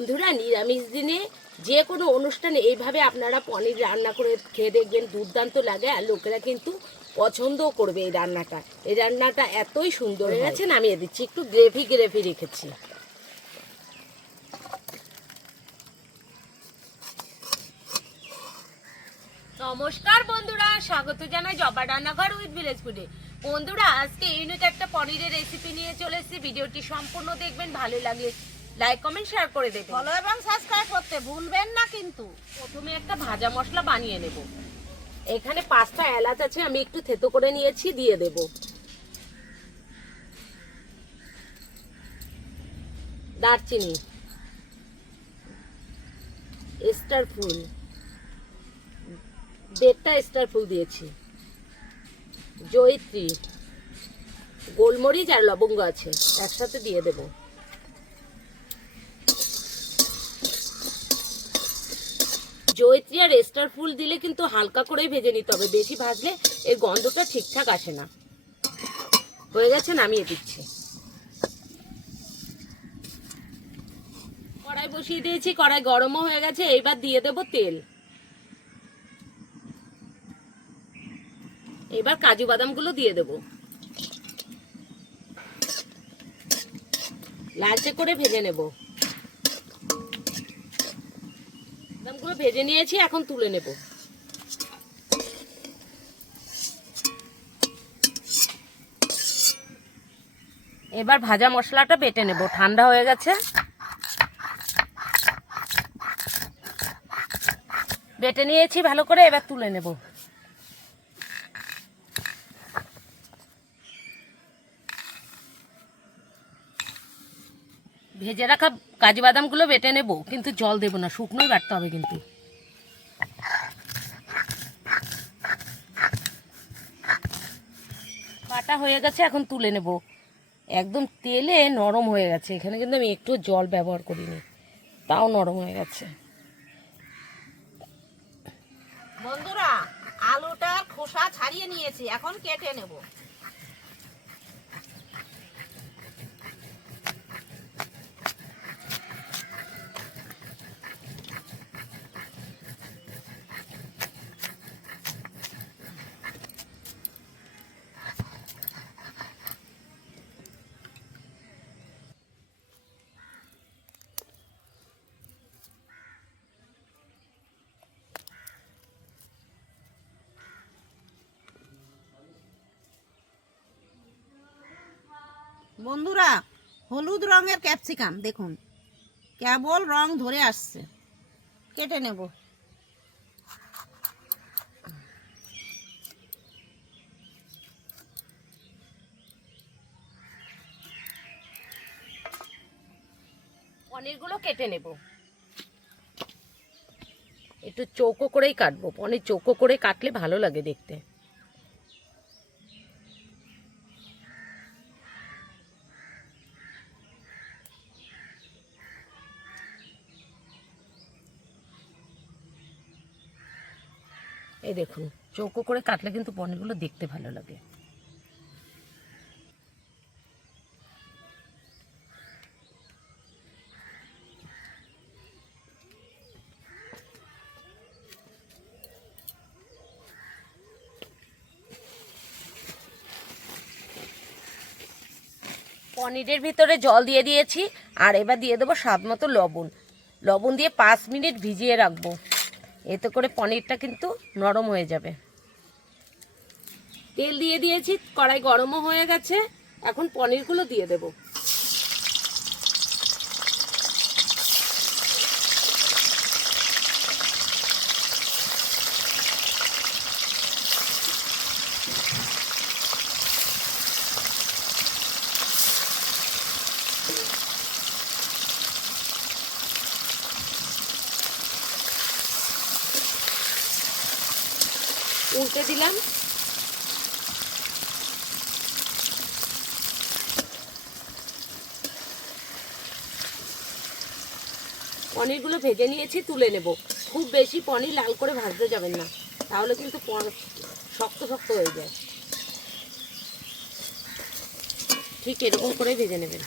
বন্ধুরা, নিরামিষ দিনে যে কোনো অনুষ্ঠানে এইভাবে আপনারা পনির রান্না করে খেয়ে দেখবেন, দুর্দান্ত লাগে। আর লোকেরা কিন্তু পছন্দও করবে এই রান্নাটা। এই রান্নাটা এতই সুন্দর হয়ে গেছে, নামিয়ে দিচ্ছি। একটু গ্রেভি গ্রেভি রেখেছি। নমস্কার বন্ধুরা, স্বাগত জানাই জবা রান্নাঘর উইথ ভিলেজ ফুডে। বন্ধুরা, আজকে ইউনিক একটা পনিরের রেসিপি নিয়ে চলে এসেছি। ভিডিওটি সম্পূর্ণ দেখবেন, ভালো লাগলে লাইক কমেন্ট শেয়ার করে দেবেন, ফলো এবং সাবস্ক্রাইব করতে ভুলবেন না কিন্তু। প্রথমে একটা ভাজা মশলা বানিয়ে নেব। এখানে 5টা এলাচ আছে, আমি একটু থেতো করে নিয়েছি, দিয়ে দেব। দারচিনি, স্টার ফুল, 1.5টা স্টার ফুল দিয়েছি, জয়িত্রী, গোলমরিচ আর লবঙ্গ আছে, একসাথে দিয়ে দেব। জয়িত্রী আর স্টার ফুল দিলে কিন্তু হালকা করে ভেজে নিতে হবে, বেশি ভাজলে এর গন্ধটা ঠিকঠাক আসে না। হয়ে গেছে, নামিয়ে দিচ্ছি। কড়াই বসিয়ে দিয়েছি, কড়াই গরমও হয়ে গেছে। এইবার দিয়ে দেব তেল। এবার কাজু বাদামগুলো দিয়ে দেব, লালচে করে ভেজে নেব। বাদামগুলো ভেজে নিয়েছি, এখন তুলে নেব। এবার ভাজা মশলাটা বেটে নেব, ঠান্ডা হয়ে গেছে। বেটে নিয়েছি ভালো করে, এবার তুলে নেব। ভেজে রাখা কাজু বাদামগুলো বেটে নেব, কিন্তু জল দেব না, শুকনোই বাটতে হবে কিন্তু। বাটা হয়ে গেছে, এখন তুলে নেব। একদম তেলে নরম হয়ে গেছে। এখানে কিন্তু আমি একটু জল ব্যবহার করিনি, তাও নরম হয়ে গেছে। বন্ধুরা, আলুটার খোসা ছাড়িয়ে নিয়েছি, এখন কেটে নেব। বন্ধুরা, হলুদ রঙের ক্যাপসিকাম দেখুন, কেবল রং ধরে আসছে, কেটে নেব। পনিরগুলো কেটে নেব। একটু চৌকো করেই কাটবো, পনির চৌকো করে কাটলে ভালো লাগে দেখতে। এই দেখুন, চৌকো করে কাটলে কিন্তু পনিরগুলো দেখতে ভালো লাগে। পনিরের ভিতরে জল দিয়ে দিয়েছি, আর এবার দিয়ে দেবো স্বাদ মতো লবণ। লবণ দিয়ে 5 মিনিট ভিজিয়ে রাখবো, এতে করে পনিরটা কিন্তু নরম হয়ে যাবে। তেল দিয়ে দিয়েছি, কড়াই গরমও হয়ে গেছে। এখন পনিরগুলো দিয়ে দেব। উল্টে দিলাম। পনিরগুলো ভেজে নিয়েছি, তুলে নেব। খুব বেশি পনির লাল করে ভাজতে যাবেন না, তাহলে কিন্তু শক্ত শক্ত হয়ে যায়। ঠিক এরকম করে ভেজে নেবেন।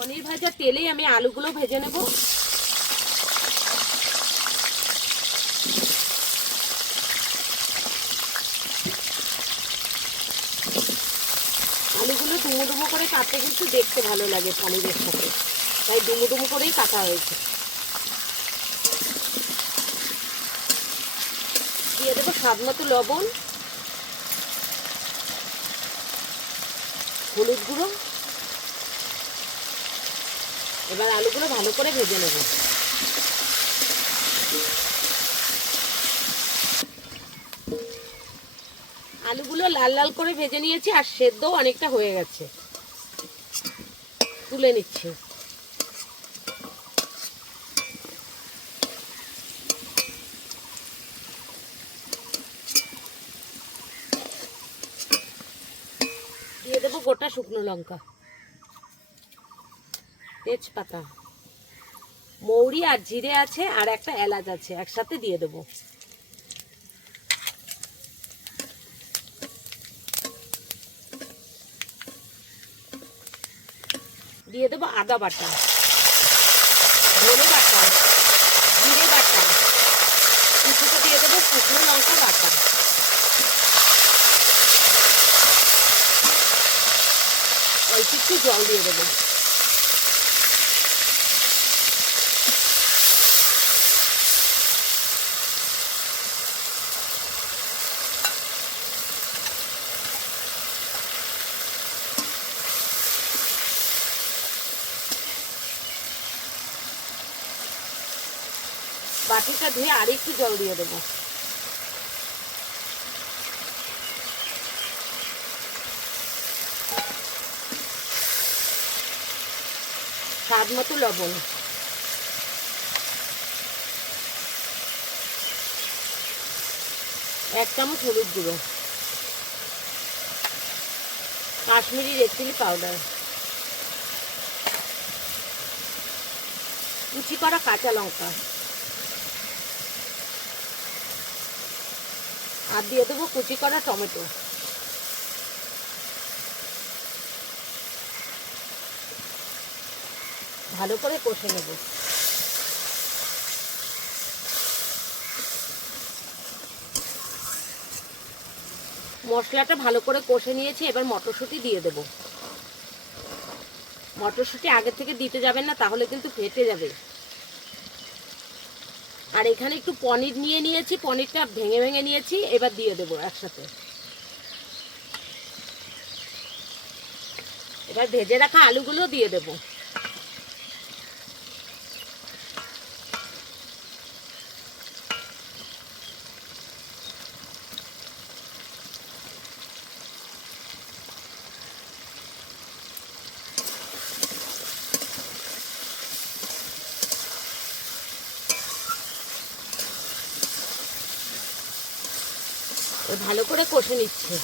পনির ভাজা তেলেই আমি আলুগুলো ভেজে নেব। আলুগুলো ডুমো ডুমো করে কাটতে কিন্তু দেখতে ভালো লাগে পনিরের সাথে, তাই ডুমো ডুমো করেই কাটা হয়েছে। দিয়ে দেবো স্বাদ মতো লবণ, হলুদ গুঁড়ো। এবার আলুগুলো ভালো করে ভেজে নেব। আলুগুলো লাল লাল করে ভেজে নিয়েছি, আর সেদ্ধও অনেকটা হয়ে গেছে। তুলে নিচ্ছি। দিয়ে দেবো গোটা শুকনো লঙ্কা, তেজপাতা, মৌরি আর জিরে আছে, আর একটা এলাচ আছে, একসাথে দিয়ে দেবো। দিয়ে দেবো আদা বাটা, ধনে বাটা, জিরে বাটা, কিছুটা দিয়ে দেবো শুকনো লঙ্কা বাটা। অল্প একটু জল দিয়ে দেবো। বাটিটা ধুয়ে আর একটু জল দিয়ে দেবো। স্বাদ মতো লবণ, এক চামচ হলুদ গুঁড়ো, কাশ্মীরি রেড চিলি পাউডার, কুচি করা কাঁচা লঙ্কা, আর দিয়ে দেবো কুচি করা টমেটো। ভালো করে কষে নেব। মশলাটা ভালো করে কষে নিয়েছি, এবার মটরশুঁটি দিয়ে দেব। মটরশুঁটি আগে থেকে দিতে যাবেন না, তাহলে কিন্তু ফেটে যাবে। আর এখানে একটু পনির নিয়ে নিয়েছি, পনিরটা ভেঙে ভেঙে নিয়েছি, এবার দিয়ে দেবো একসাথে। এবার ভেজে রাখা আলুগুলো দিয়ে দেবো। ভালো করে কষে নিচ্ছে।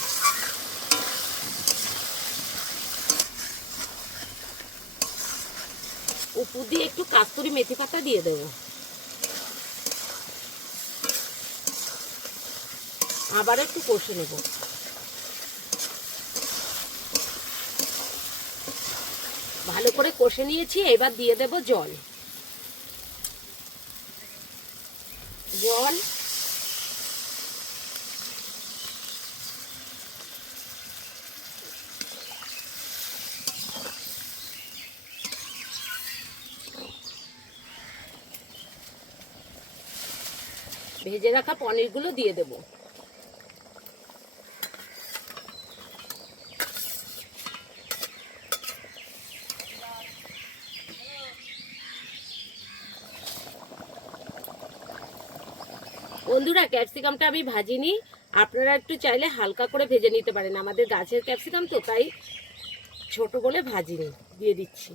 উপর দিয়ে একটু কাস্তুরি মেথি পাতা দিয়ে দেবো। আবার একটু কষে নেব। ভালো করে কষে নিয়েছি, এবার দিয়ে দেব জল। জল ভেজে রাখা পনিরগুলো দিয়ে দেব। বন্ধুরা, ক্যাপসিকামটা আমি ভাজিনি, আপনারা একটু চাইলে হালকা করে ভেজে নিতে পারেন। আমাদের গাছের ক্যাপসিকাম তো, তাই ছোট বলে ভাজিনি। দিয়ে দিচ্ছি।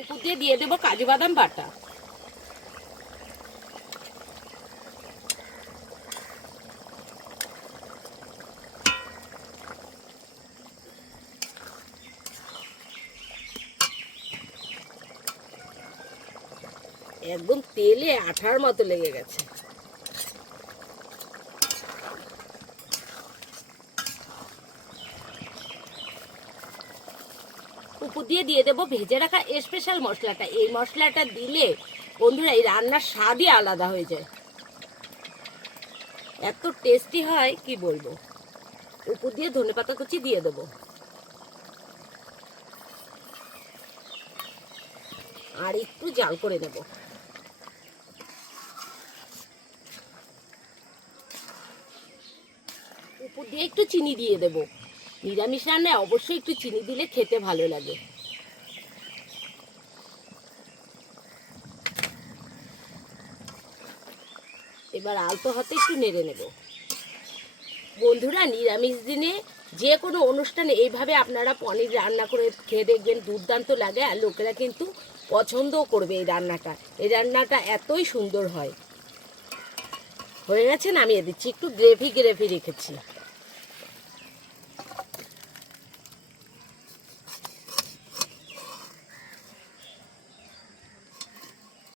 উপর দিয়ে দেবো কাজু বাদাম বাটা। একদম তেলে আঠার মতো লেগে গেছে। উপর দিয়ে দেবো ভেজে রাখা স্পেশাল মশলাটা। এই মশলাটা দিলে বন্ধুরা এই রান্নার স্বাদই আলাদা হয়ে যায়, এত টেস্টি হয় কি বলবো। উপর দিয়ে ধনেপাতা কুচি দিয়ে দেবো, আর একটু জাল করে নেব। উপর দিয়ে একটু চিনি দিয়ে দেব। নিরামিষ রান্নায় অবশ্যই একটু চিনি দিলে খেতে ভালো লাগে। এবার আলতো হাতে একটু নেড়ে নেব। বন্ধুরা নিরামিষ দিনে যে কোনো অনুষ্ঠানে এইভাবে আপনারা পনির রান্না করে খেয়ে দেখবেন, দুর্দান্ত লাগে, আর লোকেরা কিন্তু পছন্দও করবে এই রান্নাটা। এই রান্নাটা এতই সুন্দর হয়। হয়ে গেছে, নামিয়ে দিচ্ছি। একটু গ্রেভি রেখেছি।